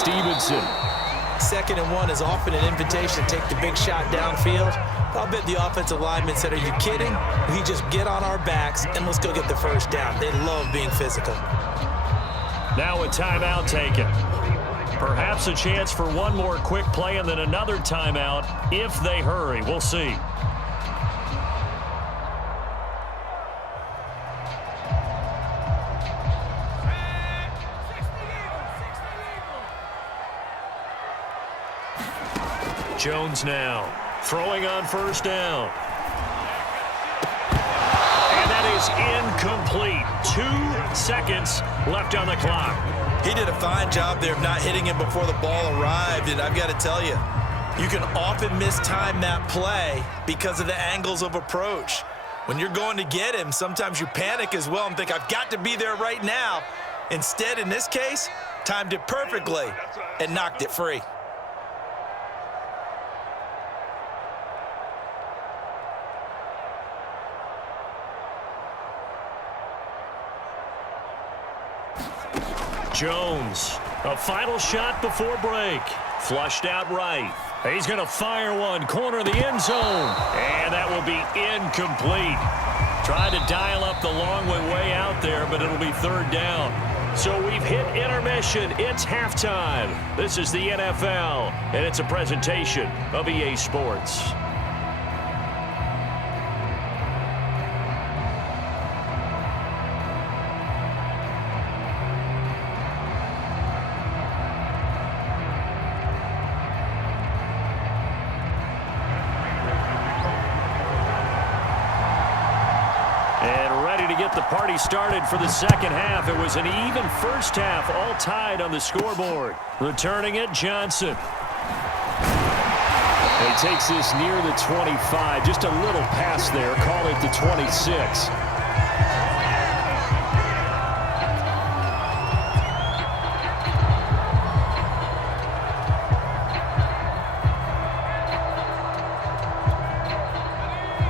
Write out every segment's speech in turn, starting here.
Stevenson. 2nd and 1 is often an invitation to take the big shot downfield. I'll bet the offensive lineman said, are you kidding? We just get on our backs and let's go get the first down. They love being physical. Now a timeout taken. Perhaps a chance for one more quick play and then another timeout if they hurry. We'll see. Jones now throwing on first down. And that is incomplete. 2 seconds left on the clock. He did a fine job there of not hitting him before the ball arrived, and I've got to tell you, you can often mistime that play because of the angles of approach. When you're going to get him, sometimes you panic as well and think, I've got to be there right now. Instead, in this case, timed it perfectly and knocked it free. Jones, a final shot before break. Flushed out right. He's going to fire one, corner of the end zone. And that will be incomplete. Tried to dial up the long way out there, but it'll be 3rd down. So we've hit intermission. It's halftime. This is the NFL, and it's a presentation of EA Sports. The party started for the second half. It was an even first half, all tied on the scoreboard. Returning it, Johnson. He takes this near the 25, just a little past there, call it the 26.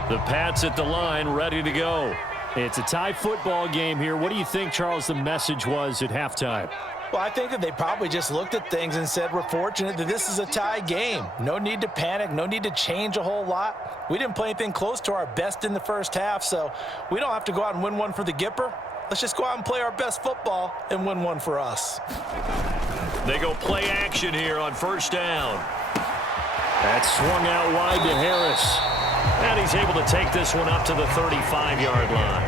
The Pats at the line, ready to go. It's a tie football game here. What do you think, Charles, the message was at halftime? Well, I think that they probably just looked at things and said, we're fortunate that this is a tie game. No need to panic, no need to change a whole lot. We didn't play anything close to our best in the first half, so we don't have to go out and win one for the Gipper. Let's just go out and play our best football and win one for us. They go play action here on first down. That's swung out wide to Harris. And he's able to take this one up to the 35-yard line.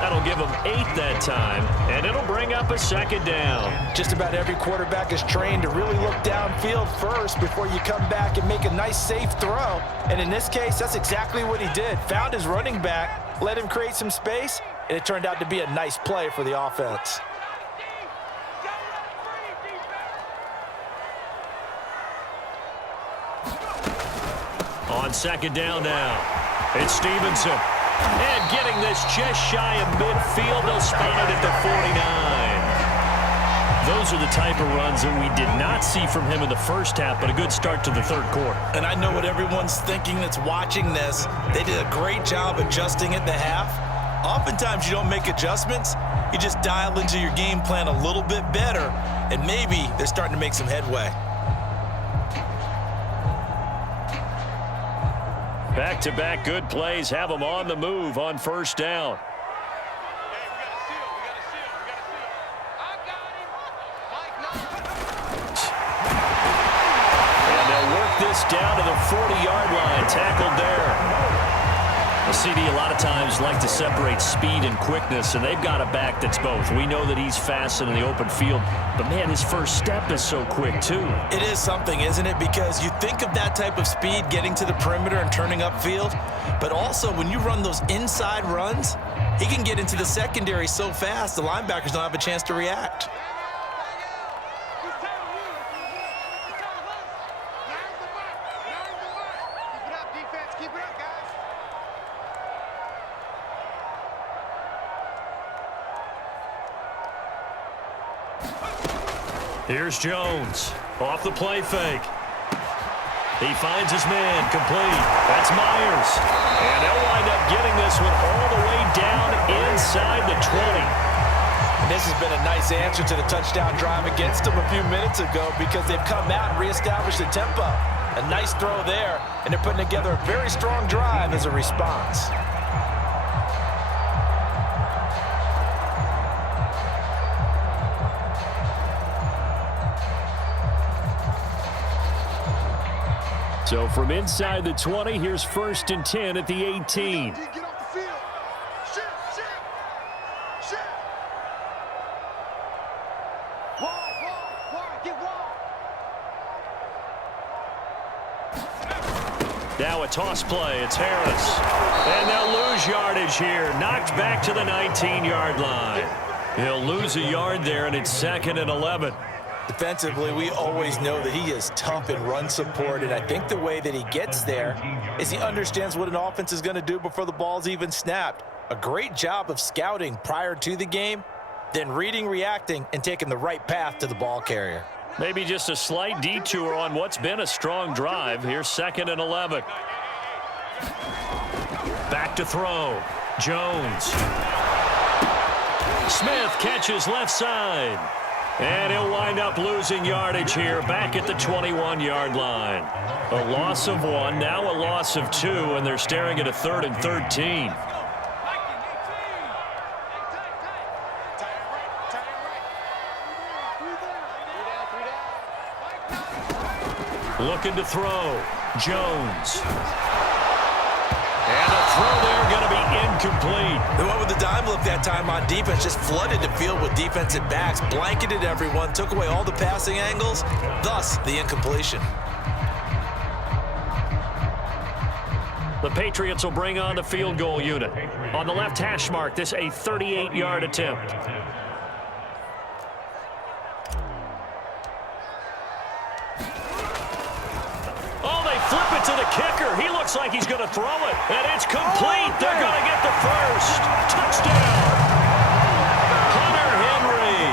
That'll give him 8 that time, and it'll bring up a 2nd down. Just about every quarterback is trained to really look downfield first before you come back and make a nice, safe throw. And in this case, that's exactly what he did. Found his running back, let him create some space, and it turned out to be a nice play for the offense. On 2nd down now, it's Stevenson. And getting this just shy of midfield, they'll spot it at the 49. Those are the type of runs that we did not see from him in the first half, but a good start to the 3rd quarter. And I know what everyone's thinking that's watching this. They did a great job adjusting at the half. Oftentimes you don't make adjustments. You just dial into your game plan a little bit better, and maybe they're starting to make some headway. Back-to-back good plays have them on the move on first down. And they'll work this down to the 40-yard line, tackled there. The CD a lot of times like to separate speed and quickness, and they've got a back that's both. We know that he's fast in the open field, but man, his first step is so quick too. It is something, isn't it? Because you think of that type of speed getting to the perimeter and turning upfield, but also when you run those inside runs, he can get into the secondary so fast the linebackers don't have a chance to react. Here's Jones off the play fake. He finds his man complete. That's Myers. And they'll wind up getting this one all the way down inside the 20. This has been a nice answer to the touchdown drive against them a few minutes ago because they've come out and reestablished the tempo. A nice throw there, and they're putting together a very strong drive as a response. So from inside the 20, here's 1st and 10 at the 18. Now a toss play. It's Harris. And they'll lose yardage here. Knocked back to the 19-yard line. He'll lose a yard there, and it's 2nd and 11. Defensively, we always know that he is tough in run support, and I think the way that he gets there is he understands what an offense is going to do before the ball's even snapped. A great job of scouting prior to the game, then reading, reacting, and taking the right path to the ball carrier. Maybe just a slight detour on what's been a strong drive. Here's 2nd and 11. Back to throw. Jones. Smith catches left side. And he'll wind up losing yardage here back at the 21-yard line. A loss of 1, now a loss of 2, and they're staring at a 3rd and 13. Looking to throw. Jones. And a throw there going to be incomplete. They went with the dime look that time on defense, just flooded the field with defensive backs, blanketed everyone, took away all the passing angles, thus the incompletion. The Patriots will bring on the field goal unit. On the left hash mark, this a 38-yard attempt. Flip it to the kicker. He looks like he's going to throw it. And it's complete. They're going to get the first. Touchdown. Hunter Henry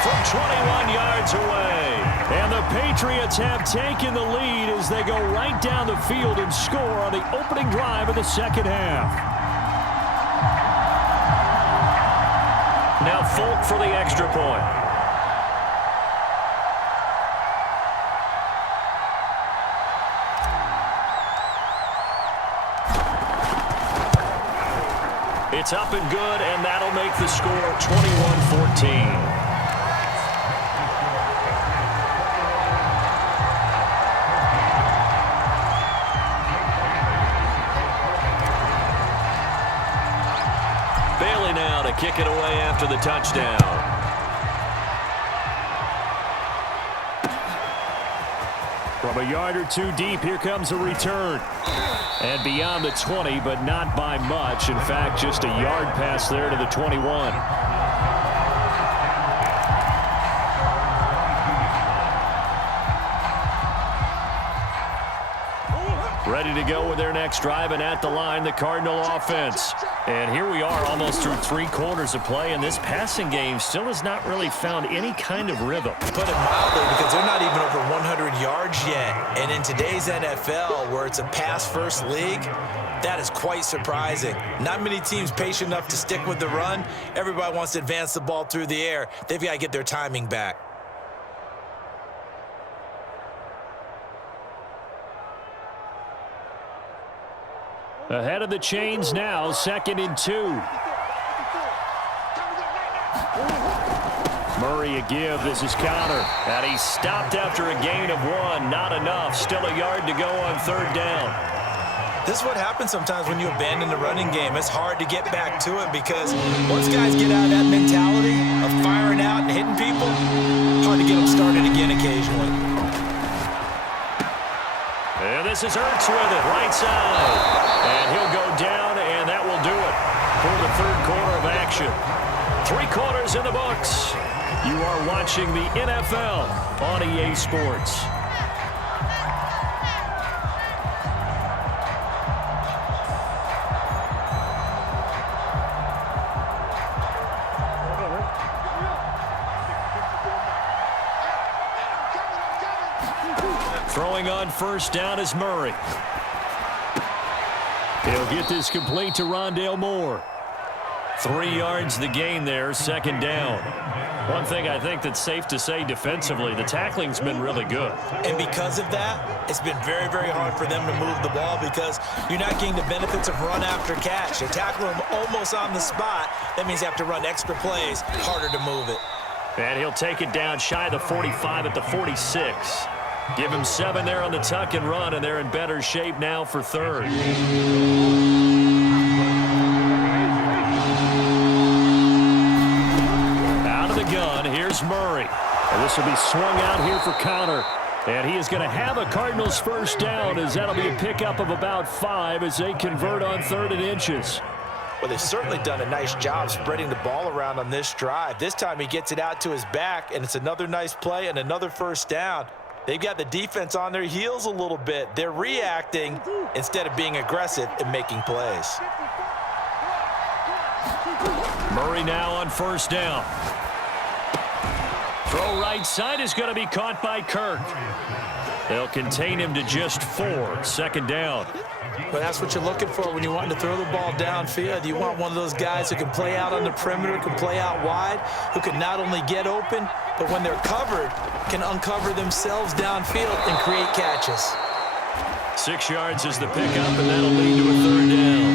from 21 yards away. And the Patriots have taken the lead as they go right down the field and score on the opening drive of the second half. Now Folk for the extra point. It's up and good, and that'll make the score 21-14. Bailey now to kick it away after the touchdown. From a yard or two deep, here comes a return. And beyond the 20, but not by much. In fact, just a yard pass there to the 21. Ready to go with their next drive, and at the line, the Cardinal offense. And here we are almost through 3 quarters of play, and this passing game still has not really found any kind of rhythm. Put it mildly, because they're not even over 100 yards yet. And in today's NFL, where it's a pass-first league, that is quite surprising. Not many teams patient enough to stick with the run. Everybody wants to advance the ball through the air. They've got to get their timing back. Ahead of the chains now, 2nd and 2. Murray a give. This is Connor. And he stopped after a gain of 1. Not enough. Still a yard to go on 3rd down. This is what happens sometimes when you abandon the running game. It's hard to get back to it because once guys get out of that mentality of firing out and hitting people, hard to get them started again occasionally. And this is Ertz with it, right side. And he'll go down, and that will do it for the 3rd quarter of action. 3 quarters in the books. You are watching the NFL on EA Sports. Throwing on 1st down is Murray. He'll get this complete to Rondale Moore. 3 yards the gain there, second down. One thing I think that's safe to say defensively, the tackling's been really good. And because of that, it's been very, very hard for them to move the ball because you're not getting the benefits of run after catch. They're tackling them almost on the spot. That means you have to run extra plays, harder to move it. And he'll take it down shy of the 45 at the 46. Give him 7 there on the tuck and run, and they're in better shape now for third. Out of the gun, here's Murray. And this will be swung out here for counter. And he is going to have a Cardinals first down, as that'll be a pickup of about 5 as they convert on 3rd and inches. Well, they've certainly done a nice job spreading the ball around on this drive. This time he gets it out to his back, and it's another nice play and another first down. They've got the defense on their heels a little bit. They're reacting instead of being aggressive and making plays. Murray now on first down. Throw right side is going to be caught by Kirk. They'll contain him to just 4, second down. But that's what you're looking for when you're wanting to throw the ball downfield. You want one of those guys who can play out on the perimeter, can play out wide, who can not only get open, but when they're covered, can uncover themselves downfield and create catches. 6 yards is the pickup, and that'll lead to a 3rd down.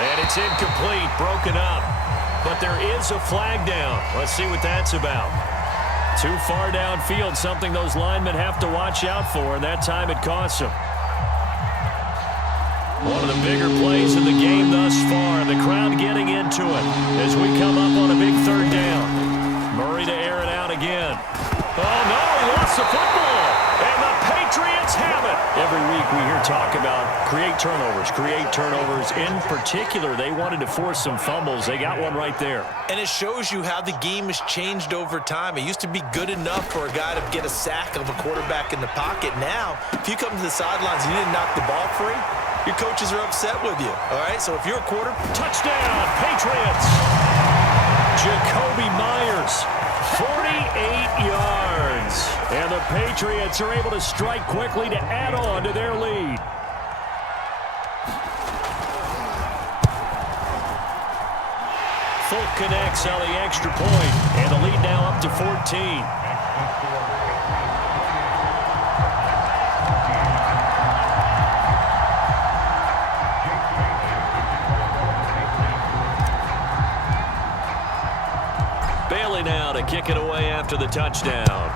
And it's incomplete, broken up. But there is a flag down. Let's see what that's about. Too far downfield, something those linemen have to watch out for, and that time it costs them. One of the bigger plays in the game thus far. The crowd getting into it as we come up on a big 3rd down. Murray to air it out again. Oh, no, he lost the football. And the Patriots have it. Every week we hear talk about create turnovers. In particular, they wanted to force some fumbles. They got one right there. And it shows you how the game has changed over time. It used to be good enough for a guy to get a sack of a quarterback in the pocket. Now, if you come to the sidelines and you didn't knock the ball free, your coaches are upset with you. All right, so if you're a quarter... Touchdown, Patriots! Jacoby Myers, 48 yards. And the Patriots are able to strike quickly to add on to their lead. Folk connects on the extra point, and the lead now up to 14. Bailey now to kick it away after the touchdown.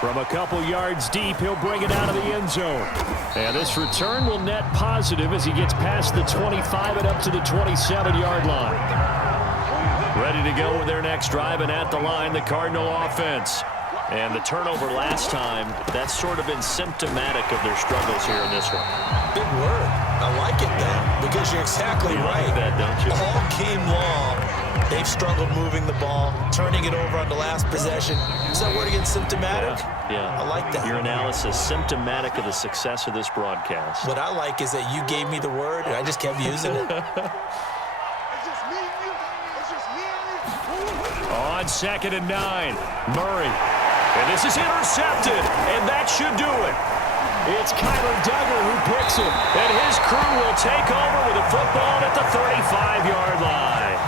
From a couple yards deep, he'll bring it out of the end zone. And this return will net positive as he gets past the 25 and up to the 27-yard line. Ready to go with their next drive, and at the line, the Cardinal offense. And the turnover last time, that's sort of been symptomatic of their struggles here in this one. Big word. I like it, though, because you're exactly right. Like that, don't you? All game long, they've struggled moving the ball, turning it over on the last possession. Is that word again, symptomatic? Yeah. I like that. Your analysis, symptomatic of the success of this broadcast. What I like is that you gave me the word, and I just kept using it. On 2nd and 9, Murray. And this is intercepted, and that should do it. It's Kyler Duggar who picks him, and his crew will take over with a football at the 35-yard line.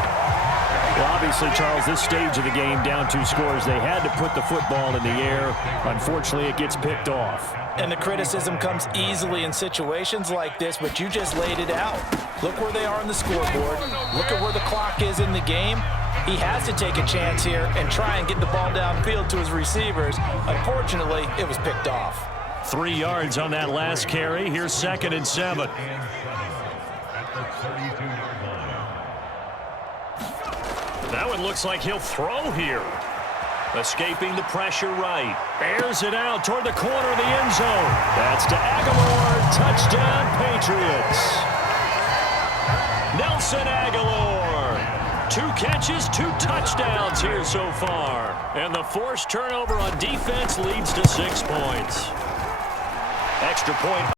Well, obviously, Charles, this stage of the game, down 2 scores, they had to put the football in the air. Unfortunately, it gets picked off. And the criticism comes easily in situations like this, but you just laid it out. Look where they are on the scoreboard. Look at where the clock is in the game. He has to take a chance here and try and get the ball downfield to his receivers. Unfortunately, it was picked off. 3 yards on that last carry. Here's 2nd and 7. That one looks like he'll throw here. Escaping the pressure right. Airs it out toward the corner of the end zone. That's to Aguilar. Touchdown, Patriots. Nelson Aguilar. 2 catches, 2 touchdowns here so far. And the forced turnover on defense leads to 6 points. Extra point.